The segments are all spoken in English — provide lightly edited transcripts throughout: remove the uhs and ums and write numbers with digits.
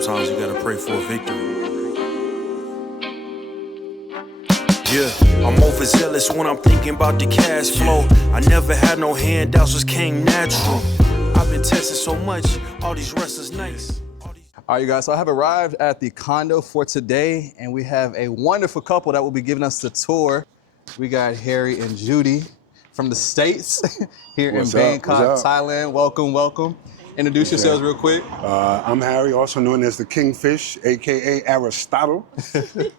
sometimes you gotta pray for a victory. Yeah, I'm overzealous when I'm thinking about the cash flow. I never had no handouts, just came natural. I've been tested so much, all these restless nights. All right, you guys, so I have arrived at the condo for today, and we have a wonderful couple that will be giving us the tour. We got Harry and Judy from the States here in Bangkok, Thailand. Welcome, welcome. Introduce yourselves real quick. I'm Harry, also known as the Kingfish, AKA Aristotle.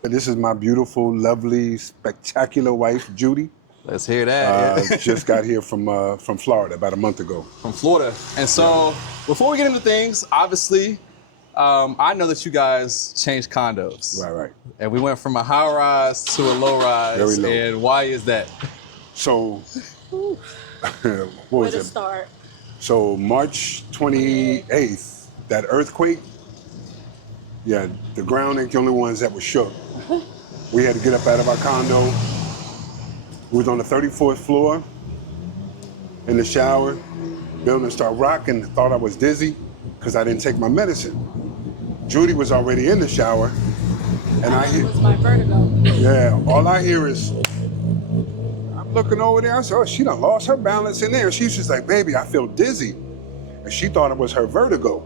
This is my beautiful, lovely, spectacular wife, Judy. Let's hear that. Just got here from Florida about a month ago. From Florida. And so, before we get into things, obviously, I know that you guys changed condos. Right. And we went from a high rise to a low rise. Very low. And why is that? So, what was it? Start. So March 28th, that earthquake, the ground ain't the only ones that were shook. We had to get up out of our condo. We was on the 34th floor in the shower. Building started rocking, thought I was dizzy because I didn't take my medicine. Judy was already in the shower, and I hear, it was my vertigo. all I hear is, I'm looking over there, I said, oh, she done lost her balance in there. She's just like, baby, I feel dizzy. And she thought it was her vertigo.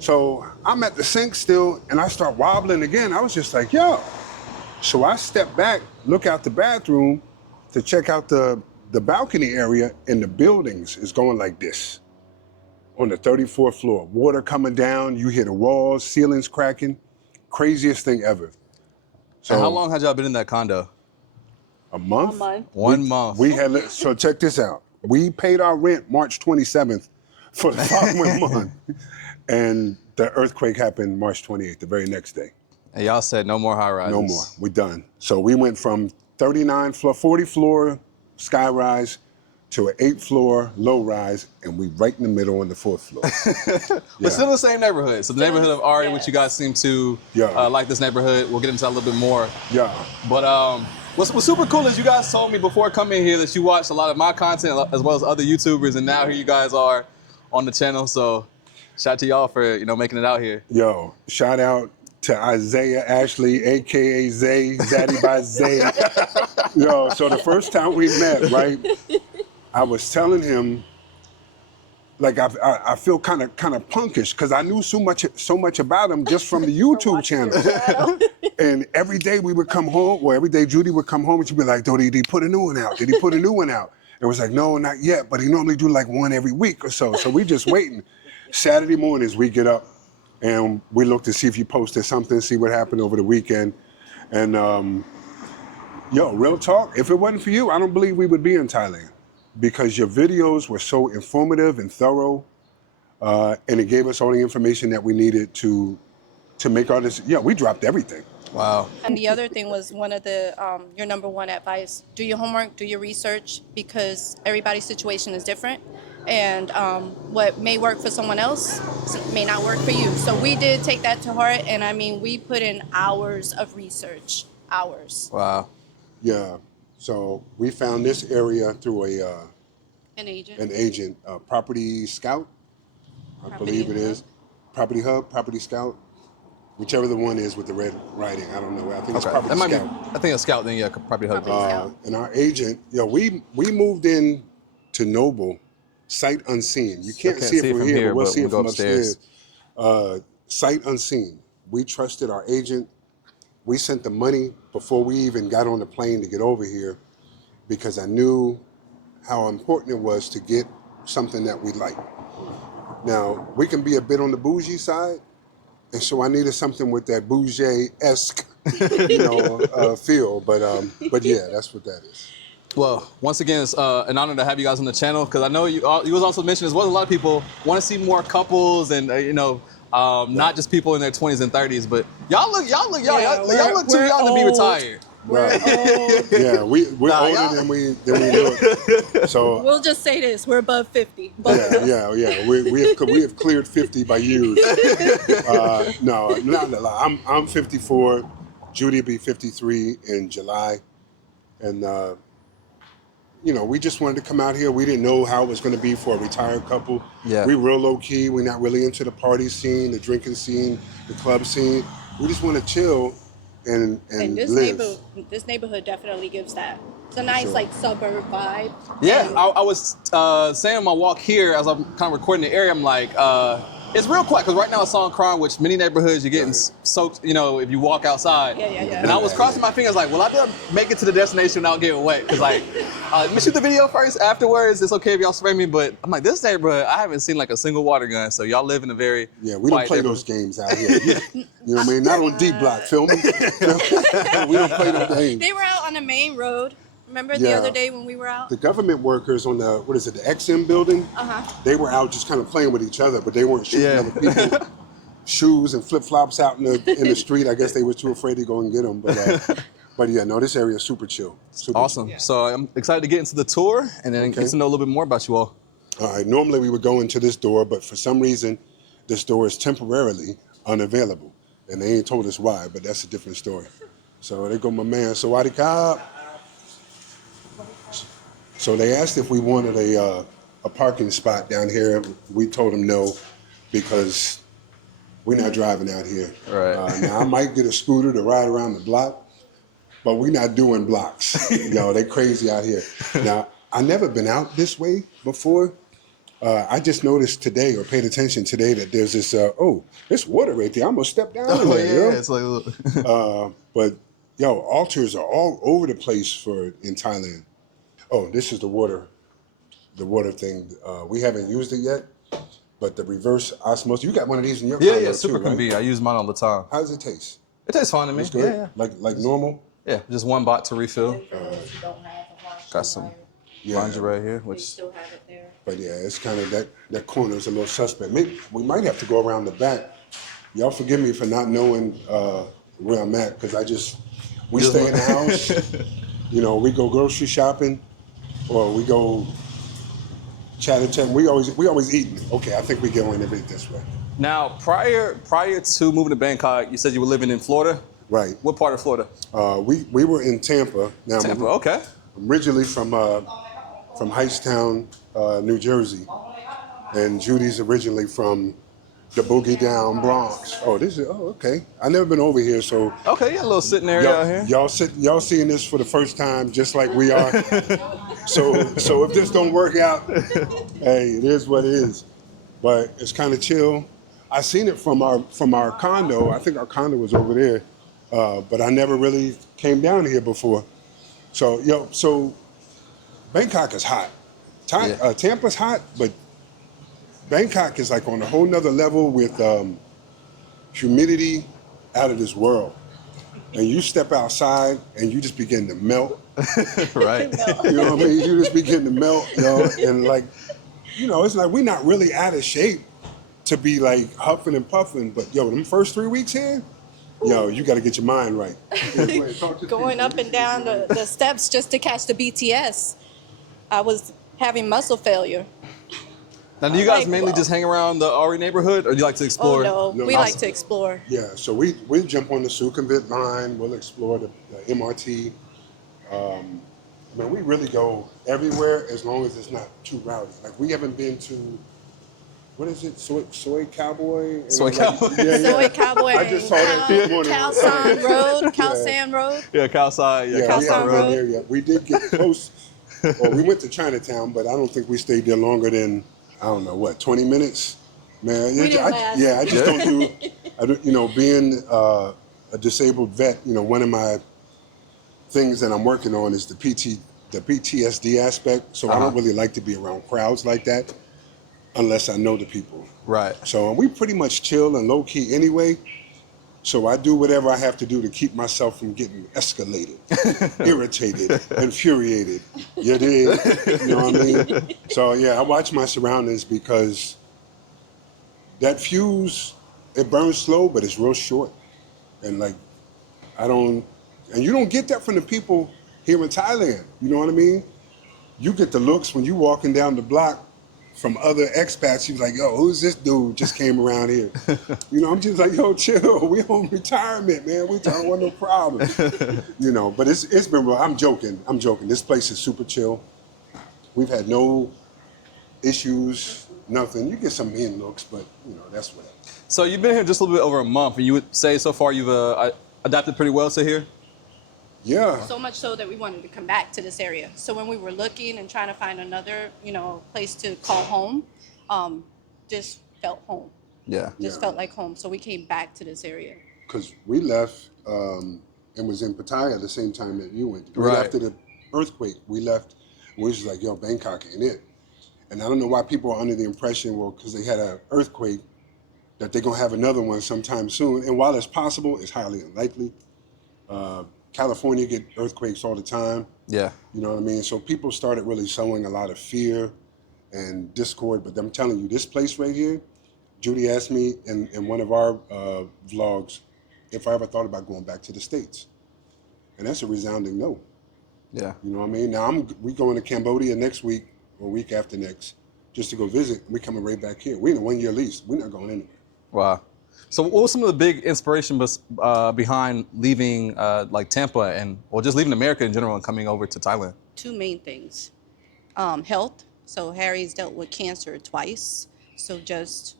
So I'm at the sink still, and I start wobbling again. I was just like, yo. So I step back, look out the bathroom to check out the balcony area, and the buildings is going like this. On the 34th floor, water coming down, you hear the walls, ceilings cracking, craziest thing ever. So And how long had y'all been in that condo? A month? 1 month. 1 month. We had, so check this out. We paid our rent March 27th for the following month. And the earthquake happened March 28th, the very next day. And y'all said no more high rises. No more, we done. So we went from 40 floor sky rise to an 8th floor low rise, and we right in the middle on the 4th floor. But still in the same neighborhood. So the neighborhood of Ari, which you guys seem to like this neighborhood. We'll get into that a little bit more. Yeah. But what's super cool is you guys told me before coming here that you watched a lot of my content as well as other YouTubers, and now here you guys are on the channel. So shout out to y'all for making it out here. Yo, shout out to Isaiah Ashley, AKA Zay, Zaddy by Zay. Yo, so the first time we met, right, I was telling him, like I feel kind of punkish because I knew so much about him just from the YouTube channel. And every day we would come home, or every day Judy would come home and she'd be like, did he put a new one out? Did he put a new one out? And it was like, no, not yet, but he normally do like one every week or so. So we just waiting. Saturday mornings we get up and we look to see if you posted something, see what happened over the weekend. And yo, real talk, if it wasn't for you, I don't believe we would be in Thailand, because your videos were so informative and thorough, and it gave us all the information that we needed to make all this. Yeah, we dropped everything. Wow. And the other thing was one of the your number one advice: do your homework, do your research, because everybody's situation is different, and what may work for someone else may not work for you. So we did take that to heart, and I mean, we put in hours of research, hours. Wow. Yeah. So we found this area through An agent. an agent, Property Scout, I believe it is. Property Hub, Property Scout, whichever the one is with the red writing. I don't know. I think it's Property That might Scout. be, I think a Scout then, Property Hub. And our agent, we moved in to Noble, sight unseen. You can't see it from here, but we'll see it from upstairs. Sight unseen. We trusted our agent. We sent the money before we even got on the plane to get over here, because I knew how important it was to get something that we like. Now, we can be a bit on the bougie side, and so I needed something with that bougie-esque, feel. But yeah, that's what that is. Well, once again, it's an honor to have you guys on the channel, because I know you was also mentioned as well. A lot of people want to see more couples and not just people in their 20s and 30s, but y'all look too young to be retired. Right. Yeah, we're older than we look. So We'll just say this: we're above 50. yeah. We have cleared 50 by years. No, not a lot. I'm 54. Judy will be 53 in July, and we just wanted to come out here. We didn't know how it was going to be for a retired couple. Yeah. We real low key. We're not really into the party scene, the drinking scene, the club scene. We just want to chill and And live. this neighborhood definitely gives that. It's a nice Sure. like suburb vibe. Yeah, And I was saying on my walk here as I'm kind of recording the area, I'm like, it's real quiet because right now it's on crime, which many neighborhoods you're getting soaked, if you walk outside. Yeah. And I was crossing my fingers like, will I be able to make it to the destination without getting wet? Because like, let me shoot the video first. Afterwards, it's okay if y'all spray me. But I'm like, this neighborhood, I haven't seen like a single water gun. So y'all live in a very We don't quiet play neighborhood. those games out here. You know what I mean? Not on D Block filming. We don't play those games. they were out on the main road. Remember the Yeah. other day when we were out? The government workers on the XM building, they were out just kind of playing with each other, but they weren't shooting Yeah. other people. Shoes and flip-flops out in the street. I guess they were too afraid to go and get them. But yeah, no, this area is super chill. Super Awesome. chill. So I'm excited to get into the tour and then get to know a little bit more about you all. All right, normally we would go into this door, but for some reason, this door is temporarily unavailable. And they ain't told us why, but that's a different story. So there go my man, Sawadee Kab. So they asked if we wanted a parking spot down here. We told them no, because we're not driving out here. Right. Now I might get a scooter to ride around the block, but we're not doing blocks. They crazy out here. Now, I never been out this way before. I just noticed today, or paid attention today, that there's this, there's water right there. I'm gonna step down in there, It's like, look. But altars are all over the place in Thailand. Oh, this is the water thing. We haven't used it yet, but the reverse osmosis. You got one of these in your condo yeah, super too, right? convenient. I use mine all the time. How does it taste? It tastes fine to me. It's good. Yeah. Like normal. Yeah, just one bot to refill. Got some Yeah. lingerie here, We which still have it there. But yeah, it's kind of that corner is a little suspect. Maybe we might have to go around the back. Y'all forgive me for not knowing where I'm at, because we stay in the house. We go grocery shopping, or we go chat. We always eating. Okay, I think we go in every this way. Now, prior to moving to Bangkok, you said you were living in Florida. Right. What part of Florida? We were in Tampa. Now, Tampa. Okay. Originally from Hightstown, New Jersey, and Judy's originally from the Boogie Down Bronx. Okay. I never been over here, so Okay, yeah, a little sitting area out here. y'all seeing this for the first time, just like we are. So if this don't work out, hey, it is what it is. But it's kind of chill. I seen it from our condo. I think our condo was over there, but I never really came down here before. So Bangkok is hot. Tampa's hot, but Bangkok is like on a whole nother level with humidity out of this world. And you step outside and you just begin to melt. Right. You know what I mean? You just begin to melt, and like, it's like we're not really out of shape to be like huffing and puffing, but them first 3 weeks here, you got to get your mind right. Going up and down the steps just to catch the BTS. I was having muscle failure. Now, do you guys Like, mainly just hang around the Ari neighborhood, or do you like to explore? Oh no, No, we no. like to explore. Yeah, so we jump on the Sukhumvit line. We'll explore the MRT. We really go everywhere as long as it's not too rowdy. Like, we haven't been to, what is it, Soy Cowboy? Soy Cowboy. Yeah. Soy Cowboy. I just saw that this morning. Calsan Road. Calsan Road. Yeah, Calside. Yeah, Yeah, we Calside haven't Road. been there yet. We did get close. Well, we went to Chinatown, but I don't think we stayed there longer than, 20 minutes? Man, We didn't last. I just don't do, being a disabled vet, one of my things that I'm working on is the PTSD aspect. So I don't really like to be around crowds like that unless I know the people. Right. So we pretty much chill and low key anyway. So I do whatever I have to do to keep myself from getting escalated, irritated, infuriated. You dig? You know what I mean? So yeah, I watch my surroundings, because that fuse, it burns slow, but it's real short. And like, and you don't get that from the people here in Thailand. You know what I mean? You get the looks when you walking down the block from other expats. You're like, yo, who's this dude just came around here? I'm just like, yo, chill. We on retirement, man. We don't want no problem. But it's been real. I'm joking. This place is super chill. We've had no issues, nothing. You get some mean looks, but that's what. So you've been here just a little bit over a month, and you would say so far you've adapted pretty well to here? Yeah. So much so that we wanted to come back to this area. So when we were looking and trying to find another, place to call home, just felt home. Yeah. Just felt like home. So we came back to this area. Because we left and was in Pattaya at the same time that you went. Right. After the earthquake, we left. And we was just like, yo, Bangkok ain't it. And I don't know why people are under the impression, well, because they had an earthquake, that they're going to have another one sometime soon. And while it's possible, it's highly unlikely. California get earthquakes all the time. Yeah. You know what I mean? So people started really sowing a lot of fear and discord. But I'm telling you, this place right here, Judy asked me in one of our vlogs if I ever thought about going back to the States. And that's a resounding no. Yeah. You know what I mean? Now, we going to Cambodia next week or week after next just to go visit. We coming right back here. We in a 1-year lease. We're not going anywhere. Wow. So what was some of the big inspiration behind leaving like Tampa or just leaving America in general and coming over to Thailand? Two main things. Health. So Harry's dealt with cancer twice. So just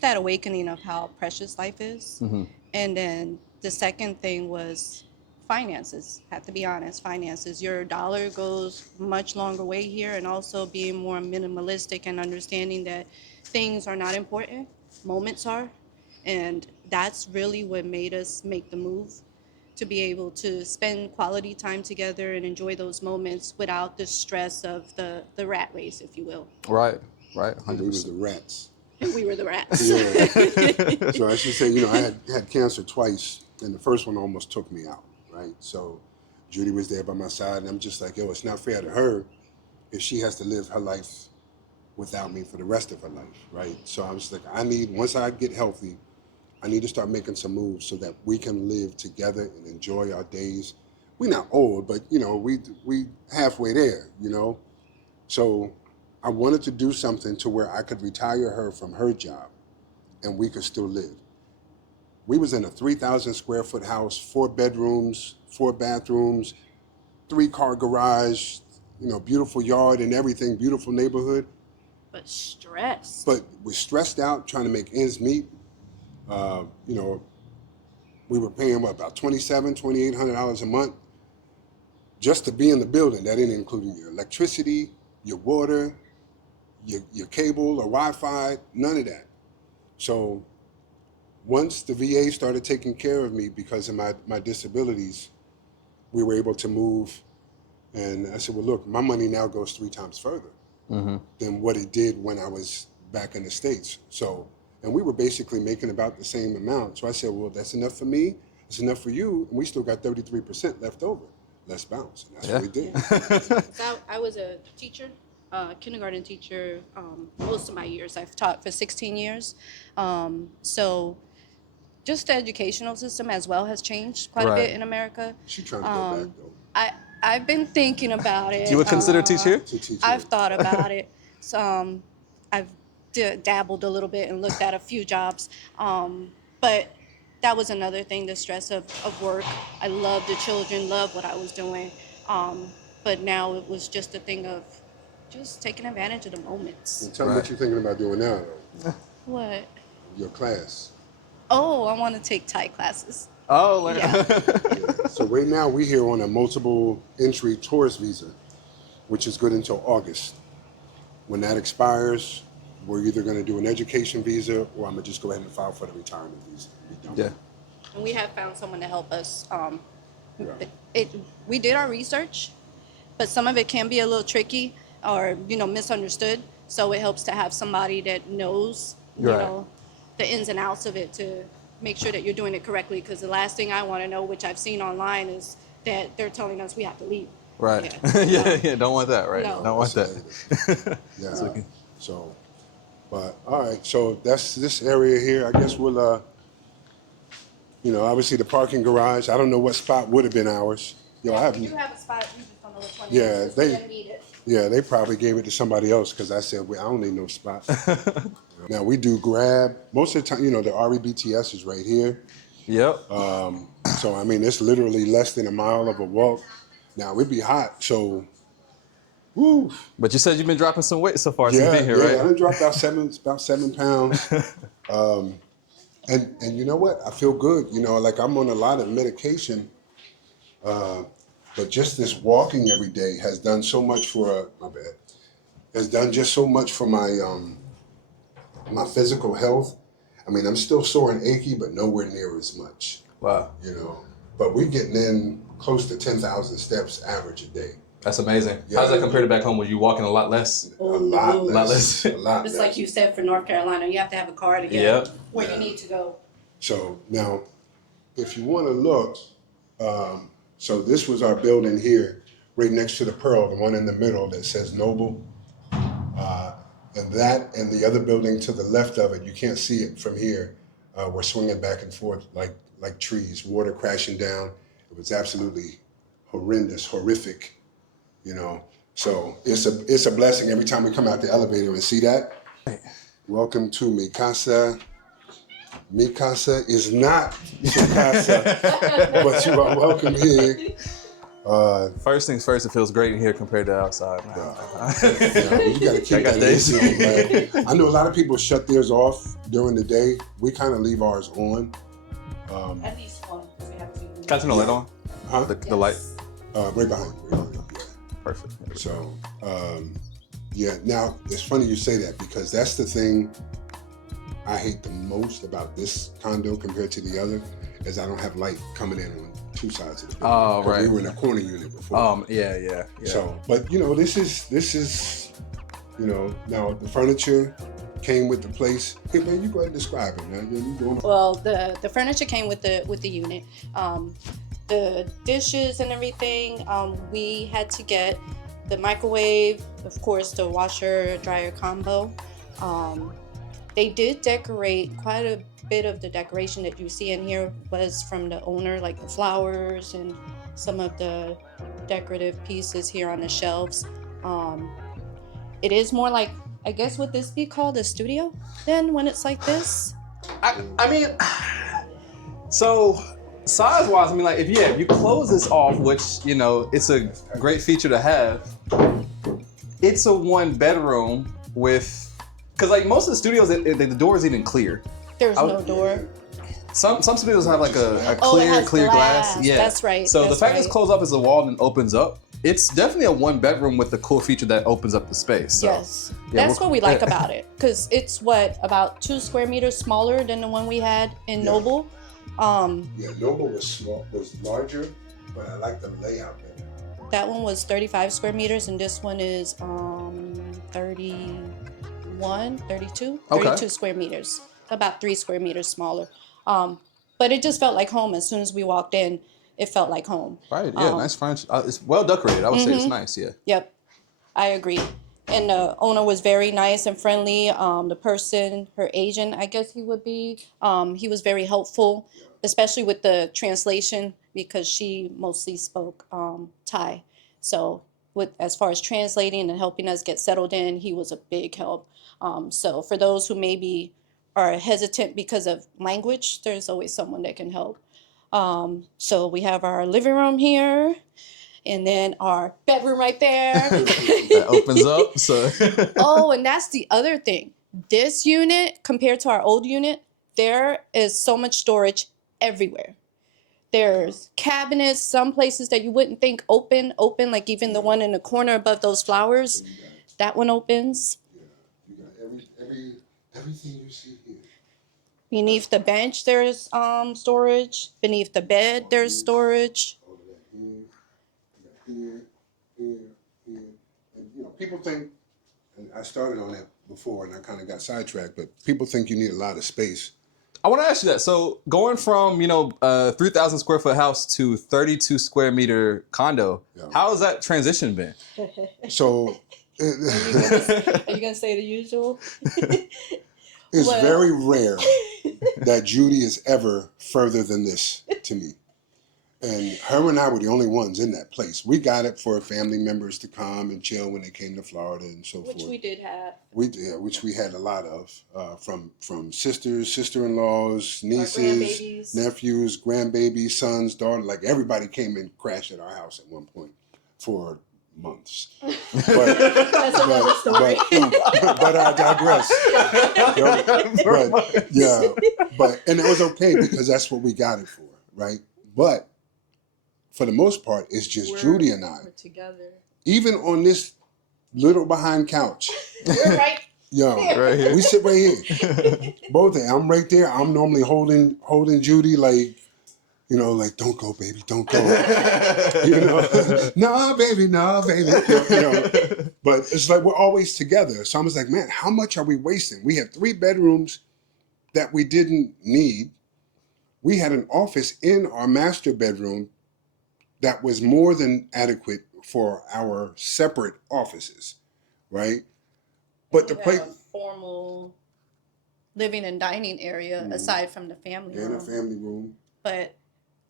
that awakening of how precious life is. Mm-hmm. And then the second thing was finances. Have to be honest, finances. Your dollar goes much longer way here, and also being more minimalistic and understanding that things are not important, moments are. And that's really what made us make the move, to be able to spend quality time together and enjoy those moments without the stress of the rat race, if you will. Right, 100%. We was 100%. the rats. We were the rats. Yeah. So I should say, I had cancer twice, and the first one almost took me out, right? So Judy was there by my side, and I'm just like, yo, it's not fair to her if she has to live her life without me for the rest of her life, right? So I was like, once I get healthy, I need to start making some moves so that we can live together and enjoy our days. We're not old, but we halfway there, So I wanted to do something to where I could retire her from her job and we could still live. We was in a 3,000 square foot house, 4 bedrooms, 4 bathrooms, 3-car garage, beautiful yard and everything, beautiful neighborhood. But stressed. But we're stressed out trying to make ends meet. We were paying about $2,800 a month just to be in the building. That didn't include your electricity, your water, your cable or Wi-Fi, none of that. So once the VA started taking care of me because of my disabilities, we were able to move. And I said, well, look, my money now goes 3 times further than what it did when I was back in the States. And we were basically making about the same amount. So I said, well, that's enough for me. It's enough for you. And we still got 33% left over. Let's bounce. And that's what we did. So I was a teacher, kindergarten teacher, most of my years. I've taught for 16 years. So just the educational system as well has changed quite a bit in America. She's trying to go back, though. I've been thinking about it. You would consider teach here? To teach I've her. thought about it. So I've dabbled a little bit and looked at a few jobs. But that was another thing, the stress of work. I loved the children, loved what I was doing. But now it was just a thing of just taking advantage of the moments. And tell me what you're thinking about doing now, though. What? Your class. Oh, I want to take Thai classes. Oh, Yeah. So right now we're here on a multiple entry tourist visa, which is good until August. When that expires, we're either going to do an education visa or I'm going to just go ahead and file for the retirement visa. Be done. Yeah. And we have found someone to help us. Right. We did our research, but some of it can be a little tricky or misunderstood. So it helps to have somebody that knows the ins and outs of it to make sure that you're doing it correctly. Because the last thing I want to know, which I've seen online, is that they're telling us we have to leave. Right. Yeah. yeah, don't want that, right? No. Don't want that. Yeah. okay. So, but all right. So that's this area here. I guess we'll, obviously the parking garage. I don't know what spot would have been ours. We do have a spot. We just don't know which one. Yeah, it is. they- We didn't need it. Yeah, they probably gave it to somebody else because I said, I don't need no spot. Now we do Grab. Most of the time, the REBTS is right here. Yep. So, I mean, it's literally less than a mile of a walk. Now, it'd be hot, so, Woo. But you said you've been dropping some weight so far since Yeah, being here, I right? done dropped about 7 pounds. And you know what? I feel good. You know, like I'm on a lot of medication, but just this walking every day has done so much for my bad. Has done just so much for my physical health. I mean, I'm still sore and achy, but nowhere near as much. Wow. You know, but we're getting in close to 10,000 steps average a day. That's amazing. Yeah. How does that compare to back home? Were you walking a lot less? A lot less. Lot less. A lot It's less. like you said for North Carolina, you have to have a car to get Yep. where you need to go. So now, if you want to look, so this was our building here, right next to the Pearl, the one in the middle that says Noble. And that and the other building to the left of it, you can't see it from here. We're swinging back and forth like trees, water crashing down. It was absolutely horrendous, horrific, you know. So it's a blessing every time we come out the elevator and see that. Welcome to Mi Casa. Mi Casa is not su casa, but you are welcome here. First things first, it feels great in here compared to outside. You got to keep I got that days. AC on. I know a lot of people shut theirs off during the day. We kind of leave ours on. At least one, because we have to. Can I turn the light on? Huh? The light? Right behind you. Yeah. Perfect. So, yeah. Now it's funny you say that because that's the thing I hate the most about this condo compared to the other is I don't have light coming in on two sides of the building. Oh, right. We were in a corner unit before. Yeah. So, but you know, this is, you know, now the furniture came with the place. Hey man, you go ahead and describe it, man. You doing? Well, the furniture came with the unit. The dishes and everything, we had to get the microwave, of course, the washer dryer combo. They did decorate quite a bit of the decoration that you see in here was from the owner, like the flowers and some of the decorative pieces here on the shelves. It is more like, I guess, would this be called a studio then when it's like this? I mean, so size-wise, I mean, like, if you close this off, which, you know, it's a great feature to have, it's a one bedroom with, because like most of the studios, the door is even clear. There's no door. Some studios have like a Oh, it has clear glass. Yeah, that's right. So that's the fact right. it's closed off as a wall and opens up, it's definitely a one bedroom with a cool feature that opens up the space. So, Yes, yeah, that's what we like about it, because it's about 2 square meters smaller than the one we had in Noble. Yeah, Noble was larger, but I like the layout better. That one was 35 square meters, and this one is 32 square meters, about 3 square meters smaller. But it just felt like home. As soon as we walked in, it felt like home. Right. Yeah. Nice furniture. It's well decorated. I would say it's nice. Yeah. Yep, I agree. And the owner was very nice and friendly. The person, her agent, I guess he would be, he was very helpful, especially with the translation because she mostly spoke Thai. So as far as translating and helping us get settled in, he was a big help. So for those who maybe are hesitant because of language, there's always someone that can help. So we have our living room here. And then our bedroom right there. That opens up. So. Oh, and that's the other thing. This unit, compared to our old unit, there is so much storage everywhere. There's cabinets, some places that you wouldn't think open, like even the one in the corner above those flowers. That one opens. You got everything you see here. Beneath the bench, there's storage. Beneath the bed, there's storage. All of that here. And you know, people think, and I started on that before and I kind of got sidetracked, but people think you need a lot of space. I want to ask you that. So going from, 3,000 square foot house to 32 square meter condo, how has that transition been? So Are you gonna say the usual? it's Well. very rare that Judy is ever further than this to me. And her and I were the only ones in that place. We got it for family members to come and chill when they came to Florida and so forth. Which we did have. Which we had a lot of from sisters, sister-in-laws, nieces, grandbabies. nephews, grandbabies, sons, daughters. Like everybody came and crashed at our house at one point for months. That's another story. But I digress. But yeah, and it was okay because that's what we got it for, right? But for the most part, it's just Judy and I. We're together. Even on this little behind couch. We're right. Yeah, Right here. we sit right here. Both of them. I'm right there. I'm normally holding Judy like, like, don't go, baby, don't go. No, baby, no, baby. But it's like we're always together. So I was like, man, how much are we wasting? We had 3 bedrooms that we didn't need. We had an office in our master bedroom that was more than adequate for our separate offices, right? But the place, a formal living and dining area aside from the family room. And a family room. But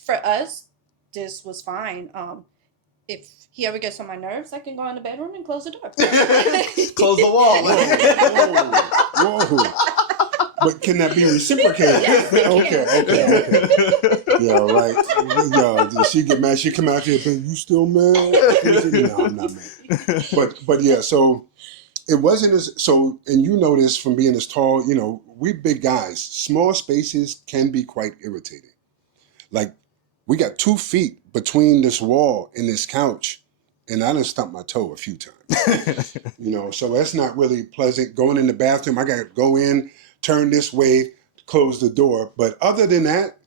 for us, this was fine. If he ever gets on my nerves, I can go in the bedroom and close the door. Close the wall. Whoa. But can that be reciprocated? Yes, Okay. Yeah, right. Yeah, she get mad. She come out here, but you still mad? No, I'm not mad. But yeah, so it wasn't and you know this from being as tall, we big guys. Small spaces can be quite irritating. Like, we got 2 feet between this wall and this couch, and I done stumped my toe a few times. So that's not really pleasant. Going in the bathroom, I got to go in, turn this way, close the door. But other than that,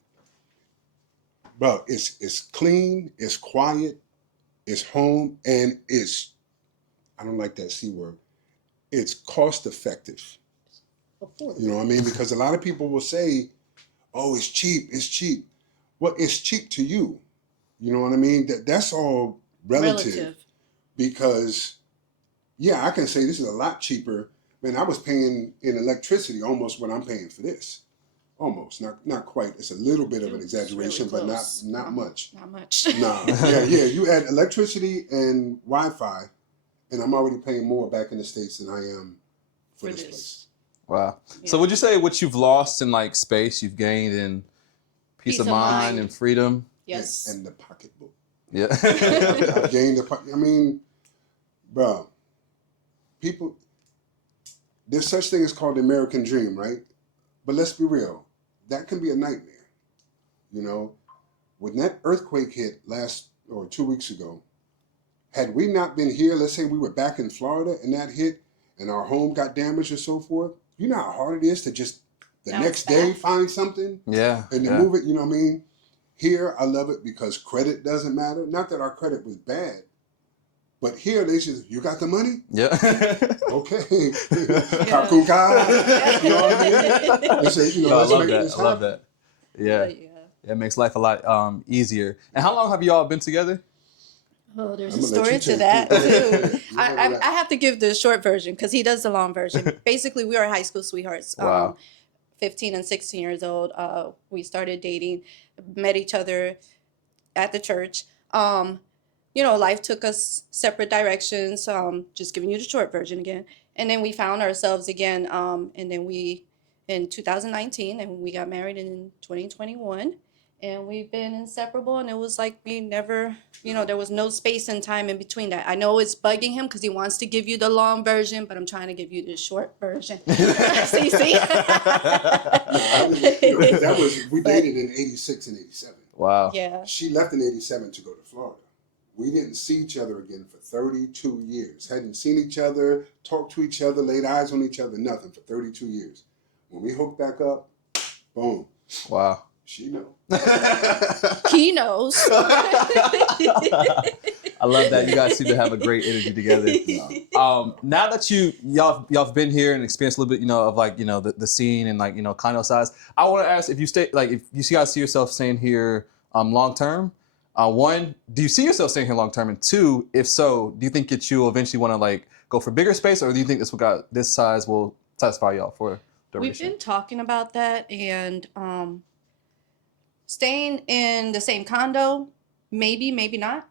bro, it's clean, it's quiet, it's home, and I don't like that C word, it's cost effective. You know what I mean? Because a lot of people will say, oh, it's cheap. Well, it's cheap to you. You know what I mean? That's all relative. Because, yeah, I can say this is a lot cheaper. Man, I was paying in electricity almost what I'm paying for this. Almost, not quite. It's a little bit of an exaggeration, really but not much. Not much. Nah, yeah. You add electricity and Wi-Fi, and I'm already paying more back in the States than I am for this place. Wow. Yeah. So would you say what you've lost in like space, you've gained in peace of mind and freedom? Yes. And the pocketbook. Yeah. I've gained I mean, bro, people, there's such thing as called the American dream, right? But let's be real. That can be a nightmare. When that earthquake hit 2 weeks ago, had we not been here, let's say we were back in Florida and that hit and our home got damaged or so forth, you know how hard it is to just the next day find something? Yeah. And to move it, you know what I mean? Here, I love it because credit doesn't matter. Not that our credit was bad, but here they just, you got the money? Yeah. Okay. Kakuka. You know what I mean? They say, let's make this happen. I love that. Yeah. It makes life a lot easier. And how long have you all been together? Oh, there's a story to that too. I have to give the short version because he does the long version. Basically, we were high school sweethearts. Wow. 15 and 16 years old. We started dating, met each other at the church. Life took us separate directions. Just giving you the short version again. And then we found ourselves again. And then in 2019, and we got married in 2021. And we've been inseparable, and it was like we never, there was no space and time in between that. I know it's bugging him because he wants to give you the long version, but I'm trying to give you the short version. See? We dated in 86 and 87. Wow. Yeah. She left in 87 to go to Florida. We didn't see each other again for 32 years. Hadn't seen each other, talked to each other, laid eyes on each other, nothing for 32 years. When we hooked back up, boom. Wow. She knows. He knows. I love that. You guys seem to have a great energy together. Now that y'all have been here and experienced a little bit, of the scene and condo size, I want to ask if you guys see yourself staying here long term. One, do you see yourself staying here long term? And two, if so, do you think that you will eventually want to go for bigger space, or do you think this size will satisfy y'all for duration? We've been talking about that, and staying in the same condo, maybe not.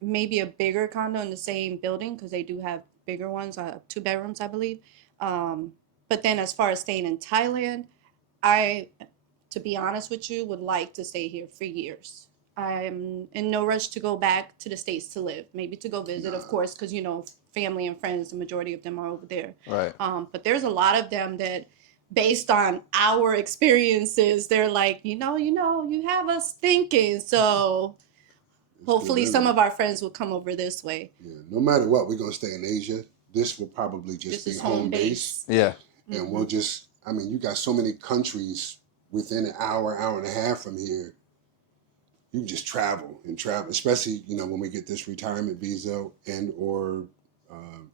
Maybe a bigger condo in the same building because they do have bigger ones, 2 bedrooms, I believe. But then as far as staying in Thailand, to be honest with you, would like to stay here for years. I'm in no rush to go back to the States to live. Maybe to go visit, of course, because, you know, family and friends, the majority of them are over there. Right. But there's a lot of them that, based on our experiences, they're like, you have us thinking. So hopefully some of our friends will come over this way. Yeah, no matter what, we're going to stay in Asia. This will probably just This be is home base. Yeah. And we'll just, I mean, you got so many countries within an hour and a half from here. You can just travel, especially, you know, when we get this retirement visa and or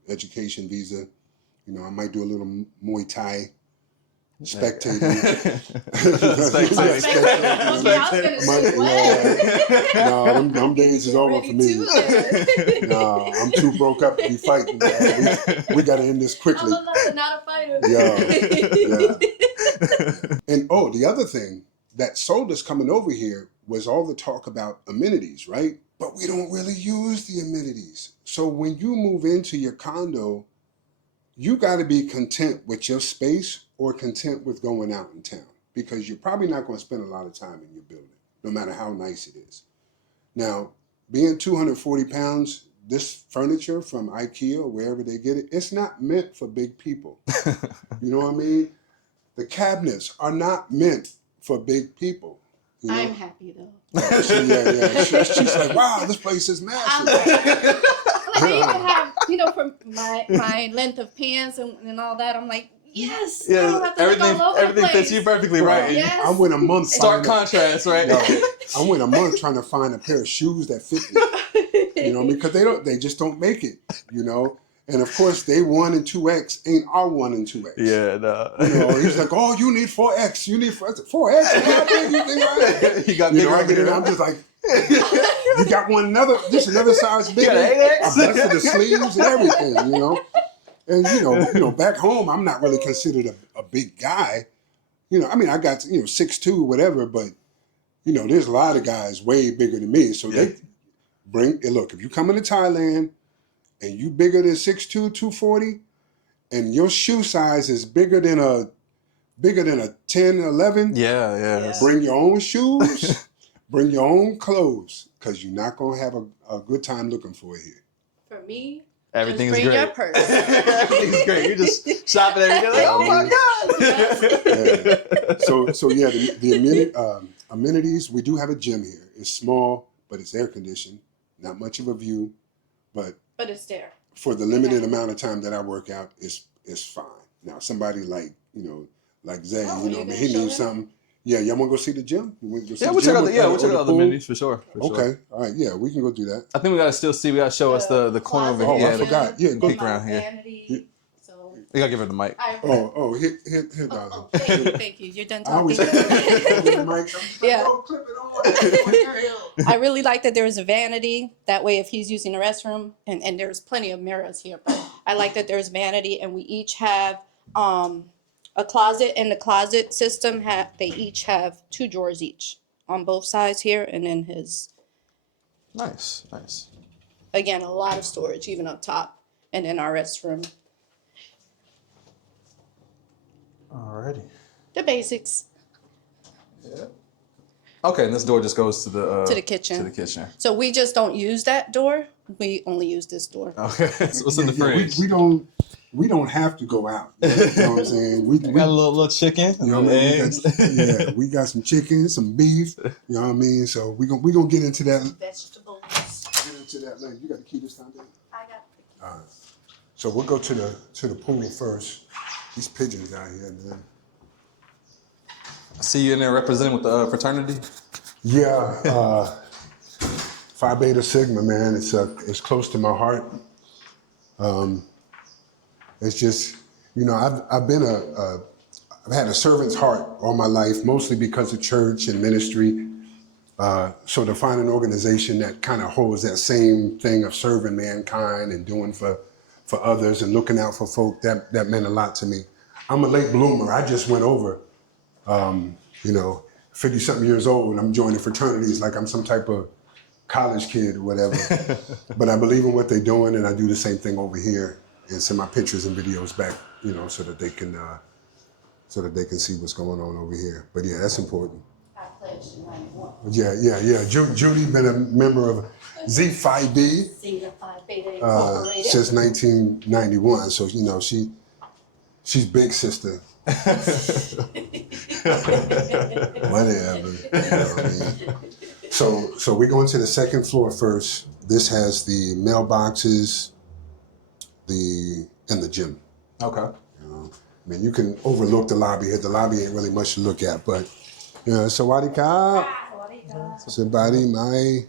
education visa. You know, I might do a little Muay Thai spectating. No, them days is over for me. No, I'm too broke up to be fighting. We got to end this quickly. I'm not a fighter. Yeah. And the other thing that sold us coming over here was all the talk about amenities, right? But we don't really use the amenities. So when you move into your condo, you got to be content with your space or content with going out in town, because you're probably not going to spend a lot of time in your building, no matter how nice it is. Now, being 240 pounds, this furniture from IKEA or wherever they get it, it's not meant for big people. You know what I mean? The cabinets are not meant for big people. You know? I'm happy though. She's like, wow, this place is massive. I even have, you know, for my length of pants and all that, I'm like, yes. I don't have to look all over everything the place. fits you perfectly, right? Yes. I went a month. Stark contrast, right? I went a month trying to find a pair of shoes that fit me. You know, because they just don't make it. You know, and of course they 1 and 2X ain't our 1 and 2X. Yeah, no. You know, he's like, oh, you need 4X. You need 4X. How big you think I am? He got bigger right here. I'm just like, you got another size bigger. You got an 8X? I busted the sleeves and everything, you know. And you know, back home, I'm not really considered a big guy. You know, I mean, I got 6'2", whatever, but you know, there's a lot of guys way bigger than me. So they bring. And look, if you come into Thailand and you bigger than 6'2", 240, and your shoe size is bigger than a 10, 11, yeah. bring your own shoes, bring your own clothes, because you're not gonna have a good time looking for it here. For me, everything just is bring great. your purse. Everything's great. You're just shopping every day. Like, oh my God. So yeah, the amenities. We do have a gym here. It's small, but it's air conditioned. Not much of a view, but it's there. For the limited amount of time that I work out, it's fine. Now somebody like Zay, he needs something. Yeah, y'all want to go see the gym? We'll check out the amenities for sure. Okay, all right, yeah, we can go do that. I think we gotta show us the corner over here. Oh, I forgot. Yeah, go peek around here. So You gotta give her the mic. Here, darling. Thank you. You're done I always talking. the mic. Yeah. Oh, clip it on. I really like that there is a vanity. That way, if he's using the restroom, and there's plenty of mirrors here, but I like that there's vanity, and we each have a closet. And the closet system they each have 2 drawers each on both sides here, and then his. Nice. Again, a lot of storage, even up top, and then our restroom. Alrighty. The basics. Yeah. Okay, and this door just goes to the kitchen. To the kitchen. So we just don't use that door. We only use this door. Okay. So what's in the fridge? We don't have to go out. You know what I'm saying? We got a little chicken, you know, eggs. We got some chicken, some beef. You know what I mean? So we gonna get into that. Vegetables. Get into that later. You got the key this time, Dave? I got the key. All right. So we'll go to the pool first. These pigeons out here, man. I see you in there representing with the fraternity. Yeah, Phi Beta Sigma, man. It's close to my heart. It's just, you know, I've had a servant's heart all my life, mostly because of church and ministry. So to find an organization that kind of holds that same thing of serving mankind and doing for others and looking out for folk, that meant a lot to me. I'm a late bloomer. I just went over, 50-something years old, and I'm joining fraternities like I'm some type of college kid or whatever. But I believe in what they're doing, and I do the same thing over here and send my pictures and videos back, so that they can see what's going on over here. But yeah, that's important. I pledged in 91. Yeah. Judy been a member of Z Phi B Zeta Phi Beta Incorporated. since 1991. So you know she's big sister. Whatever. You know what I mean? So we go into the second floor first. This has the mailboxes, and the gym. Okay. You know, I mean, you can overlook the lobby here. The lobby ain't really much to look at, but you know, Sawadee Ka. Somebody, my.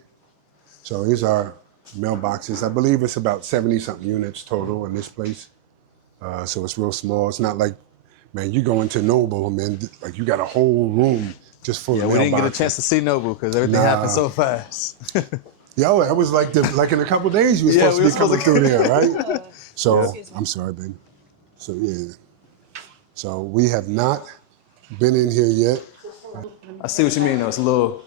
So here's our mailboxes. I believe it's about 70-something units total in this place. So it's real small. It's not like, man, you go into Noble, man, like you got a whole room just full of mailboxes. We didn't get a chance to see Noble because everything happened so fast. Yo, that was like in a couple of days you were supposed to be coming through there, right? So I'm sorry, baby. So yeah. So we have not been in here yet. I see what you mean though. It's a little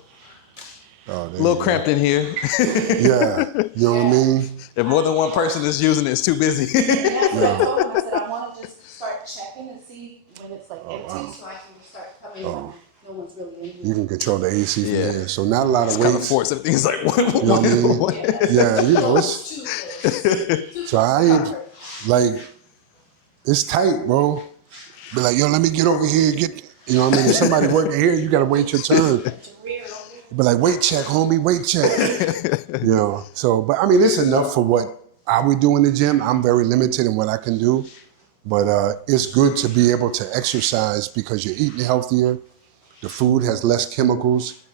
cramped in here. Yeah, you know what I mean? If more than one person is using it, it's too busy. I told him, I said, I want to just start checking and see when it's like empty so I can start coming when no one's really in here. You can control the AC from here. So not a lot of Kind of weights. force everything's like You know what I mean? Yeah, you know, it's so I ain't like it's tight, bro. Be like, yo, let me get over here, you know what I mean? If somebody working here, you gotta wait your turn. Be like, weight check, homie, weight check. You know, so, but I mean, it's enough for what I would do in the gym. I'm very limited in what I can do, but it's good to be able to exercise because you're eating healthier. The food has less chemicals.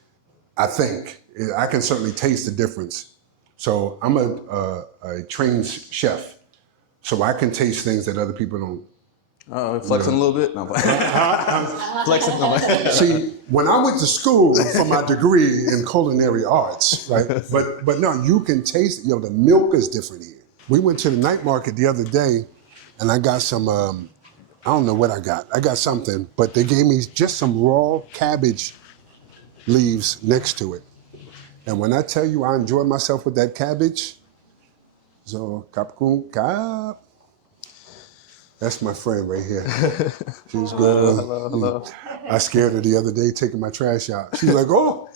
I think, I can certainly taste the difference. So I'm a trained chef, so I can taste things that other people don't. Flexing a little bit? No, flexing. No. See, when I went to school for my degree in culinary arts, right? But no, you can taste, the milk is different here. We went to the night market the other day and I got some, I don't know what I got. I got something, but they gave me just some raw cabbage leaves next to it. And when I tell you I enjoyed myself with that cabbage, so kapkun kap. That's my friend right here. She was good. Hello. I scared her the other day taking my trash out. She's like, oh.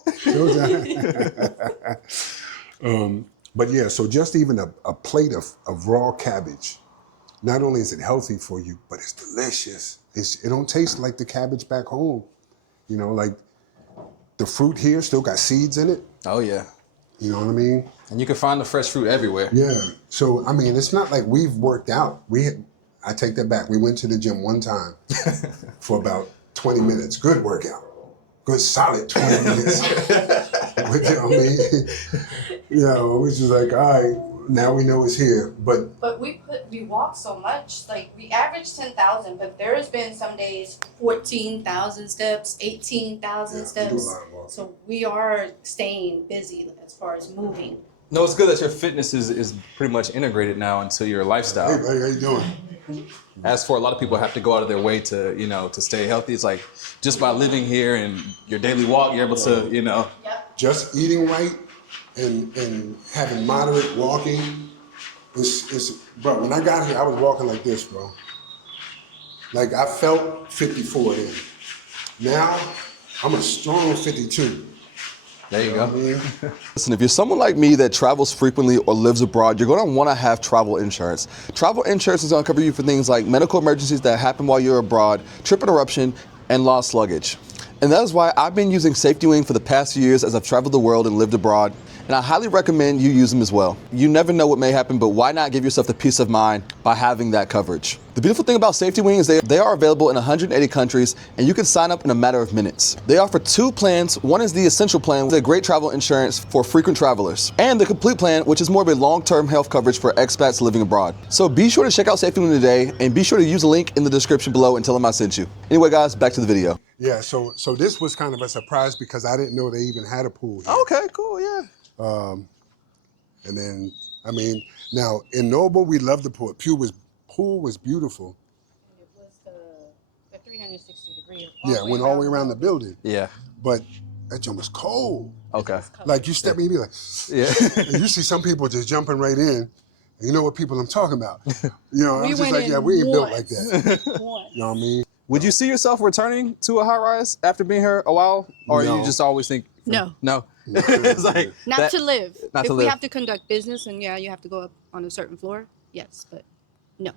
But yeah, so just even a plate of raw cabbage, not only is it healthy for you, but it's delicious. It don't taste like the cabbage back home. Like the fruit here still got seeds in it. Oh yeah. You know what I mean? And you can find the fresh fruit everywhere. Yeah. So, I mean, it's not like we've worked out. I take that back. We went to the gym one time for about 20 minutes. Good workout. Good solid 20 minutes. You know what I mean? We just like, all right, now we know it's here. But we walk so much. Like we average 10,000, but there has been some days 14,000 steps, 18,000 steps. We do a lot of walking. So we are staying busy as far as moving. No, it's good that your fitness is pretty much integrated now into your lifestyle. Hey, buddy, how you doing? As for a lot of people have to go out of their way to, to stay healthy. It's like just by living here and your daily walk, you're able to, Yep. Just eating right and having moderate walking. Bro, when I got here, I was walking like this, bro. Like I felt 54 then. Now, I'm a strong 52. There you go. Listen, if you're someone like me that travels frequently or lives abroad, you're going to want to have travel insurance. Travel insurance is going to cover you for things like medical emergencies that happen while you're abroad, trip interruption, and lost luggage. And that is why I've been using Safety Wing for the past few years as I've traveled the world and lived abroad. And I highly recommend you use them as well. You never know what may happen, but why not give yourself the peace of mind by having that coverage? The beautiful thing about Safety Wing is they are available in 180 countries, and you can sign up in a matter of minutes. They offer two plans. One is the Essential Plan, with a great travel insurance for frequent travelers, and the Complete Plan, which is more of a long-term health coverage for expats living abroad. So be sure to check out Safety Wing today, and be sure to use the link in the description below and tell them I sent you. Anyway, guys, back to the video. Yeah, so this was kind of a surprise because I didn't know they even had a pool here. Okay, cool, yeah. And then, I mean, now in Noble, we loved the pool. Pool was beautiful. It was the 360-degree. Yeah, it went all the way around the building. Yeah. But that joint was cold. Okay. Like you step in, you be like, Yeah. and you see some people just jumping right in. And you know what people I'm talking about. I'm just like, yeah, we ain't built like that. You know what I mean? Would you see yourself returning to a high rise after being here a while, or No. you just always think No. no? It's like Not that- to live. Not If to we live. have to conduct business and yeah, you have to go up on a certain floor, yes, but no.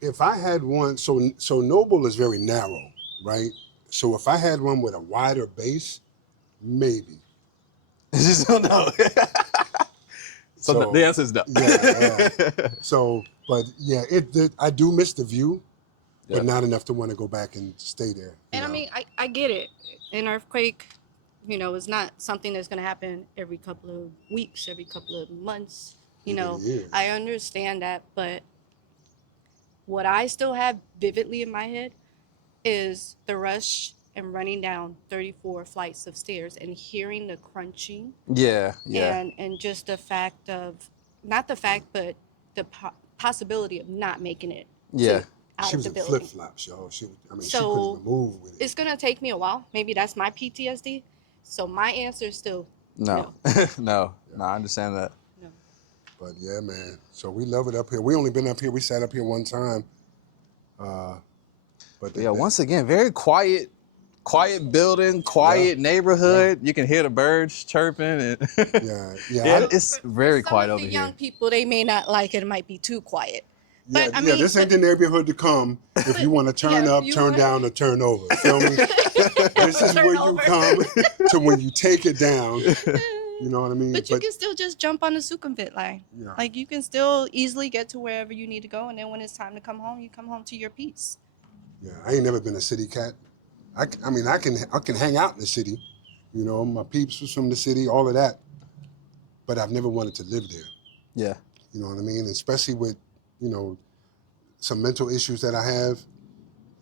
If I had one, so Noble is very narrow, right? So if I had one with a wider base, maybe. You just don't know. So the answer is no. Yeah. So, but yeah, I do miss the view, Yeah. but not enough to want to go back and stay there. And I mean, I get it. An earthquake, is not something that's going to happen every couple of weeks, every couple of months. Even years. I understand that, but what I still have vividly in my head is the rush and running down 34 flights of stairs and hearing the crunching Yeah. and just the fact of, not the fact, but the possibility of not making it Yeah. She out was of the in building. flip flops, y'all. She So, couldn't move with it. It's going to take me a while. Maybe that's my PTSD. So my answer is still No. No. I understand that. no. But yeah, man. So we love it up here. We only been up here. We sat up here one time. But Yeah. Once again, very quiet building, quiet neighborhood. You can hear the birds chirping. And yeah. it's very Some quiet of over the here. young people, they may not like it. It might be too quiet. But I Yeah, mean, this ain't the neighborhood to come if you want to turn Yeah, up, you turn wanna- down, or turn over. Feel me? This is Turn where you over. come to when you take it down. You know what I mean? But you can still just jump on the Sukhumvit line. Yeah. Like you can still easily get to wherever you need to go, and then when it's time to come home, you come home to your peace. Yeah, I ain't never been a city cat. I mean, I can hang out in the city. My peeps was from the city, all of that. But I've never wanted to live there. Yeah. You know what I mean? Especially with, some mental issues that I have.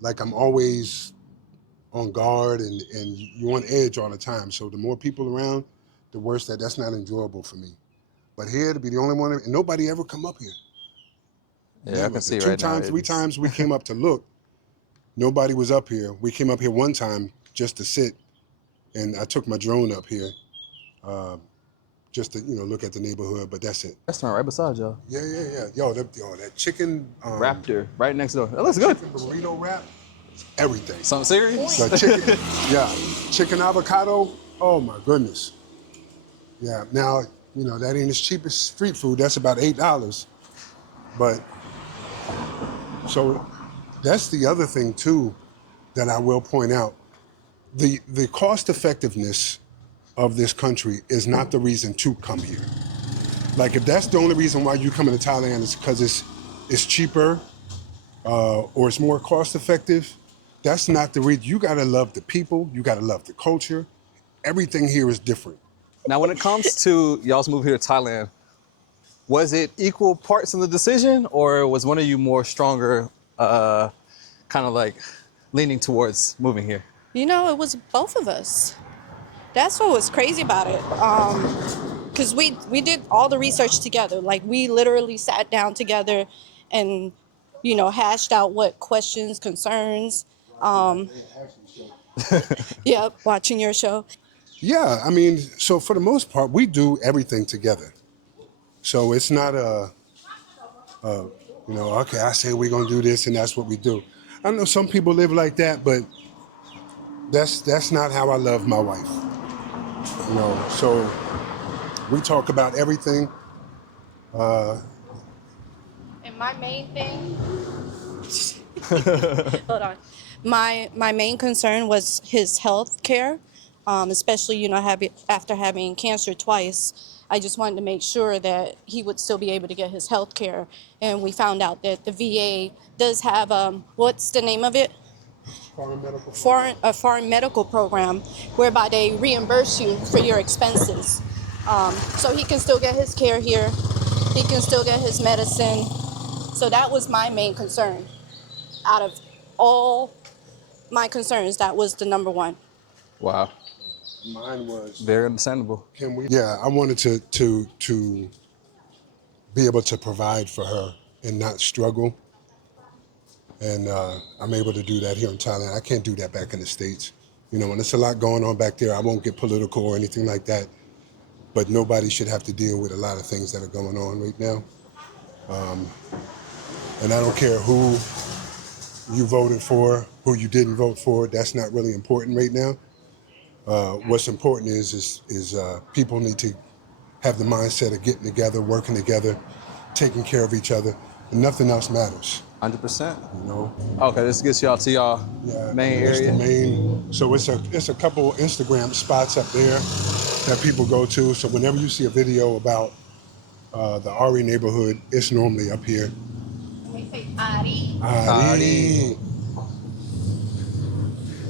Like I'm always on guard and you're on edge all the time. So the more people around, the worse that's not enjoyable for me. But here to be the only one, and nobody ever come up here. Yeah, Never. I can see The right now. three times we came up to look, nobody was up here. We came up here one time just to sit, and I took my drone up here, just to look at the neighborhood. But that's it. Restaurant right beside y'all. Yeah. Yo, that chicken Raptor right next door. That looks good. chicken burrito wrap, everything. Something serious? The chicken, yeah, chicken avocado. Oh my goodness. Yeah. Now that ain't as cheap as street food. That's about $8. But so that's the other thing too that I will point out. The cost effectiveness of this country is not the reason to come here. Like if that's the only reason why you come into Thailand is because it's cheaper or it's more cost effective, that's not the reason. You gotta love the people, you gotta love the culture. Everything here is different. Now, when it comes to y'all's move here to Thailand, was it equal parts in the decision, or was one of you more stronger, kind of like leaning towards moving here? It was both of us. That's what was crazy about it. Because we did all the research together. Like we literally sat down together and, hashed out what questions, concerns. Yep, watching your show. Yeah, I mean, so for the most part, we do everything together. So it's not okay, I say we're gonna do this and that's what we do. I know some people live like that, but that's not how I love my wife. So we talk about everything. And my main thing, hold on. My main concern was his health care, especially after having cancer twice. I just wanted to make sure that he would still be able to get his health care, and we found out that the VA does have what's the name of it? Foreign medical program, whereby they reimburse you for your expenses. So he can still get his care here. He can still get his medicine. So that was my main concern. Out of all my concerns, that was the number one. Wow. Mine was Very understandable. can we? Yeah, I wanted to be able to provide for her and not struggle. And I'm able to do that here in Thailand. I can't do that back in the States. When there's a lot going on back there, I won't get political or anything like that. But nobody should have to deal with a lot of things that are going on right now. And I don't care who you voted for, who you didn't vote for. That's not really important right now. What's important is people need to have the mindset of getting together, working together, taking care of each other, and nothing else matters. 100%. You know. Okay, this gets y'all to y'all main It's area. the main. So it's a couple Instagram spots up there that people go to. So whenever you see a video about the Ari neighborhood, it's normally up here. We say Ari. Ari.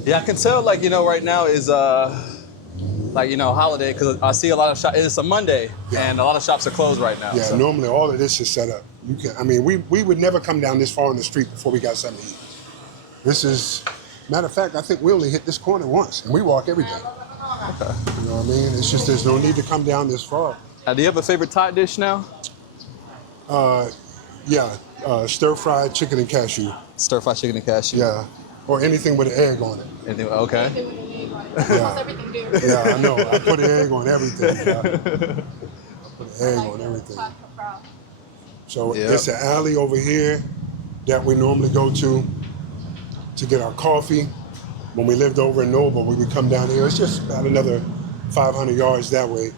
Yeah, I can tell, like, you know, right now is like, you know, holiday, because I see a lot of shops. It's a Monday, and a lot of shops are closed right now. Yeah, so. normally all of this is set up. You can. I mean, we would never come down this far on the street before we got something to eat. This is, matter of fact, I think we only hit this corner once, and we walk every day. Okay. You know what I mean? It's just there's no need to come down this far. Do you have a favorite Thai dish now? Stir-fried chicken and cashew. Stir-fried chicken and cashew. Yeah, or anything with an egg on it. Anything, okay. Yeah. Everything do. Yeah, I know. I put an egg on everything. Yeah. I put an egg on everything. So it's an alley over here that we normally go to get our coffee. When we lived over in Noble, we would come down here. It's just about another 500 yards that way.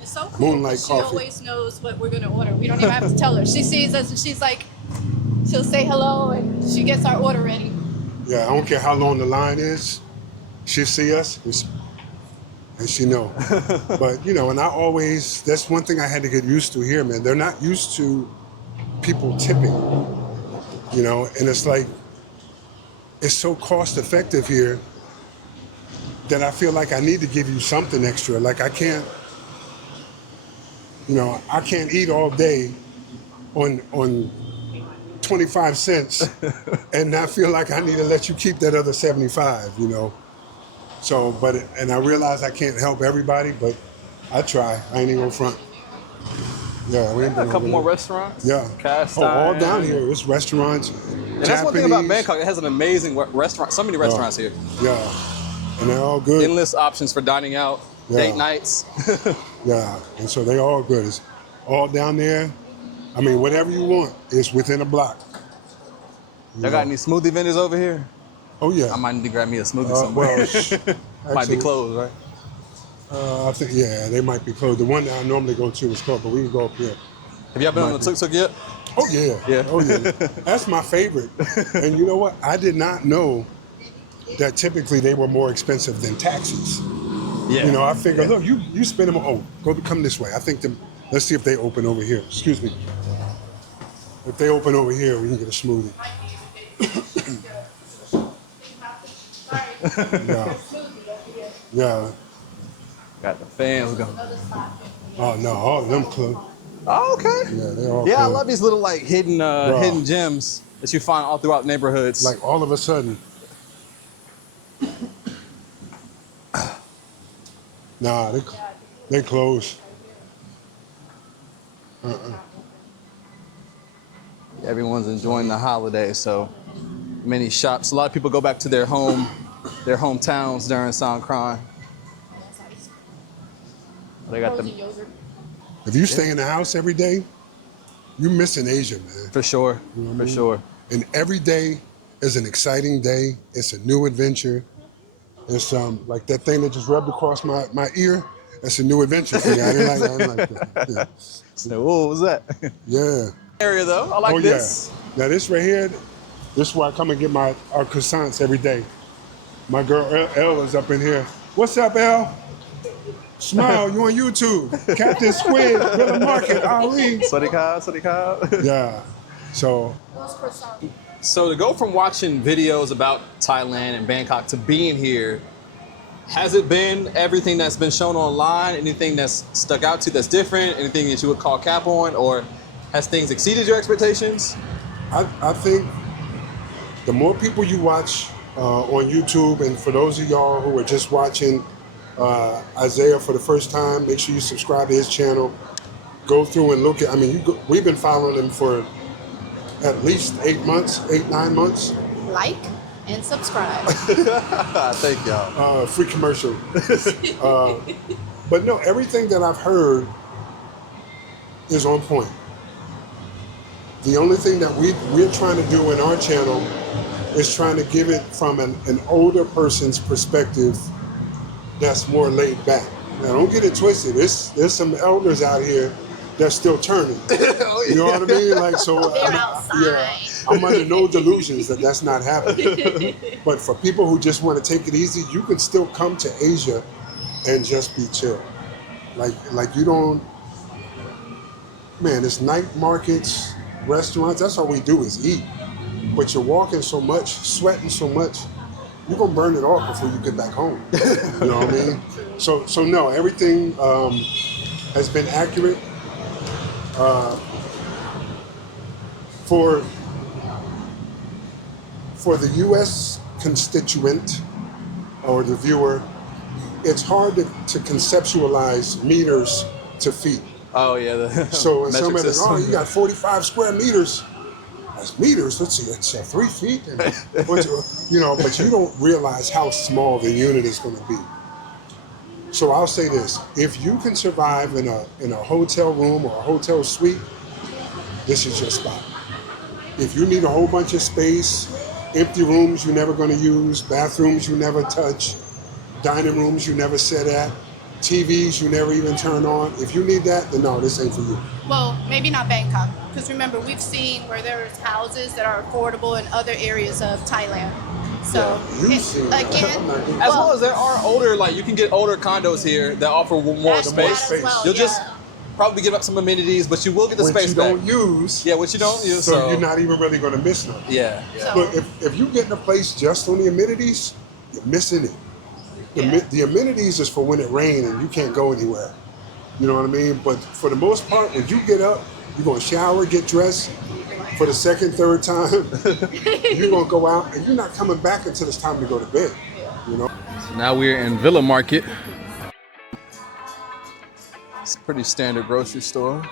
It's so cool. Moonlight She coffee. always knows what we're gonna order. We don't even have to tell her. She sees us and she's like, she'll say hello and she gets our order ready. Yeah, I don't care how long the line is. She'll see us and she know. But, you know, and that's one thing I had to get used to here, man. They're not used to people tipping, you know, and it's like, it's so cost effective here that I feel like I need to give you something extra. Like I can't eat all day on 25 cents and not feel like I need to let you keep that other 75, you know. So, and I realize I can't help everybody, but I try. I ain't even front. Yeah, we ain't been A couple over more there. restaurants. Yeah. Cast all iron. down here. It's restaurants. And that's one thing about Bangkok. It has an amazing restaurant. So many restaurants here. Yeah. And they're all good. Endless options for dining out, date nights. Yeah. And so they all good. It's all down there. I mean, whatever you want, it's within a block. Y'all got any smoothie vendors over here? Oh, yeah. I might need to grab me a smoothie somewhere. Well, Might be actually, closed, right? I think, yeah, they might be closed. The one that I normally go to is closed, but we can go up here. Have y'all been on the tuk-tuk yet? Oh, yeah. Yeah. Oh, yeah. That's my favorite. And you know what? I did not know that typically they were more expensive than taxis. Yeah. You know, I figured, look, you spend them. Oh, come this way. I think let's see if they open over here. Excuse me. If they open over here, we can get a smoothie. Yeah. Yeah. Got the fans going. Oh no, all of them closed. Oh, okay. Yeah, they all Yeah, I closed. love these little like hidden gems that you find all throughout neighborhoods. Like all of a sudden. Nah, they closed. Everyone's enjoying the holiday, so many shops. A lot of people go back to their hometowns during Songkran. They got them If you stay in the house every day, you're missing Asia, man. for sure, for sure. And every day is an exciting day. It's a new adventure. It's like that thing that just rubbed across my ear. That's a new adventure for me. I didn't like that. Yeah. So, what was that? Yeah. Area though, I like this. Yeah. Now this right here, this is where I come and get our croissants every day. My girl Elle is up in here. What's up, Elle? Smile, you on YouTube. Captain Squid, Villa Market, Ali. Swadika. Yeah. So So to go from watching videos about Thailand and Bangkok to being here, has it been everything that's been shown online? Anything that's stuck out to you that's different? Anything that you would call cap on? Or has things exceeded your expectations? I think the more people you watch on YouTube, and for those of y'all who are just watching Isaiah for the first time, make sure you subscribe to his channel. Go through and look at, we've been following him for at least 9 months. Like and subscribe. Thank y'all. Free commercial. But no, everything that I've heard is on point. The only thing that we're trying to do in our channel is trying to give it from an older person's perspective that's more laid back. Now, don't get it twisted. There's some elders out here that's still turning. You know what I mean? Like, so I'm under no delusions that that's not happening. But for people who just want to take it easy, you can still come to Asia and just be chill. Like you don't, man, it's night markets, restaurants, that's all we do is eat. But you're walking so much, sweating so much, you're gonna burn it off before you get back home. You know what I mean? So no, everything has been accurate. For the U.S. constituent or the viewer, it's hard to conceptualize meters to feet. Oh yeah. So when somebody says, "Oh, you got 45 square meters," that's meters. Let's see, it's 3 feet. You know, but you don't realize how small the unit is going to be. So I'll say this: if you can survive in a hotel room or a hotel suite, this is your spot. If you need a whole bunch of space, empty rooms you're never going to use, bathrooms you never touch, dining rooms you never sit at, TVs you never even turn on, if you need that, then no, this ain't for you. Well, maybe not Bangkok, because remember, we've seen where there's houses that are affordable in other areas of Thailand. So, As well as there are older, like you can get older condos here that offer more space. You'll just probably give up some amenities, but you will get the space back. Which you don't use. Yeah, which you don't use. So you're not even really going to miss nothing. Yeah. Look, if you get in a place just on the amenities, you're missing it. The amenities is for when it rains and you can't go anywhere. You know what I mean? But for the most part, when you get up, you're going to shower, get dressed for the second, third time. You're going to go out and you're not coming back until it's time to go to bed. You know? So now we're in Villa Market. It's a pretty standard grocery store.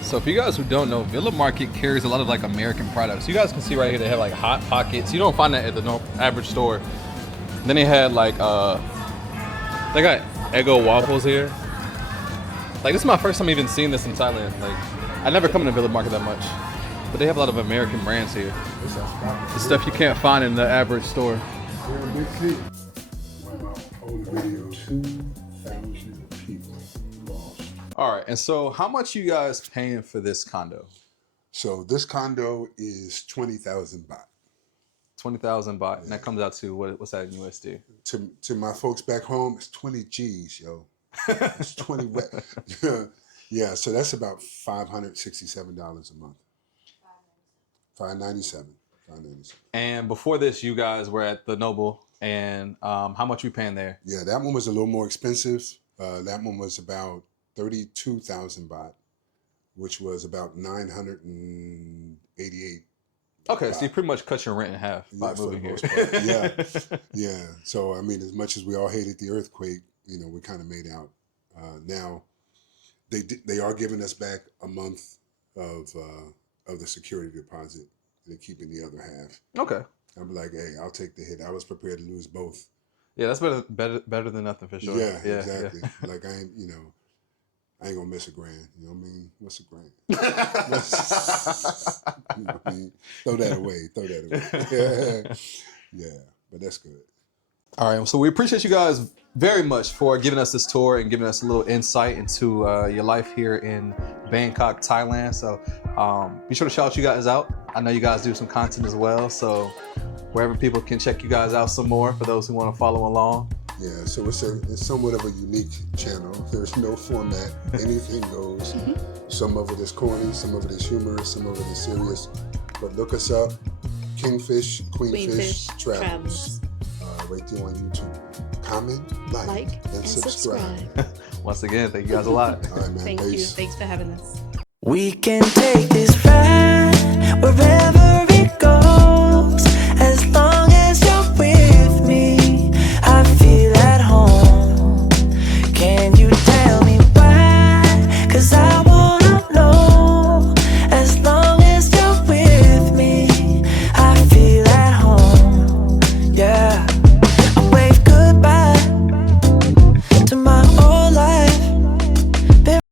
So if you guys who don't know, Villa Market carries a lot of like American products. You guys can see right here, they have like Hot Pockets. You don't find that at the average store. Then they had like, they got Eggo waffles here. Like this is my first time even seeing this in Thailand. Like I never come to Villa Market that much, but they have a lot of American brands here. The stuff you can't find in the average store. One of my old videos, 2,000 people lost. All right, and so how much you guys paying for this condo? So this condo is 20,000 baht. 20,000 baht, and that comes out to what's that in USD? To my folks back home, it's 20 G's, yo. It's 20. Yeah, so that's about $567 a month. $597. And before this, you guys were at the Noble, and how much you paying there? Yeah, that one was a little more expensive. That one was about 32,000 baht, which was about 988. Okay, so you pretty much cut your rent in half by moving here. Yeah. So I mean, as much as we all hated the earthquake, you know, we kind of made out. Now, they are giving us back a month of the security deposit. They're keeping the other half. Okay. I'm like, hey, I'll take the hit. I was prepared to lose both. Yeah, that's better than nothing for sure. Yeah, exactly. Yeah. Like I ain't gonna miss $1,000. You know what I mean? What's $1,000? You know what I mean? Throw that away. Yeah, but that's good. All right, so we appreciate you guys very much for giving us this tour and giving us a little insight into your life here in Bangkok, Thailand. So be sure to shout you guys out. I know you guys do some content as well, so wherever people can check you guys out some more for those who want to follow along. Yeah, so it's somewhat of a unique channel. There's no format. Anything goes. Some of it is corny, some of it is humorous, some of it is serious. But look us up, Kingfish, Queenfish Travels. Right there on YouTube. Comment, like and subscribe. Once again, thank you guys a lot. All right, man. Thank you. Thanks for having us. We can take this ride wherever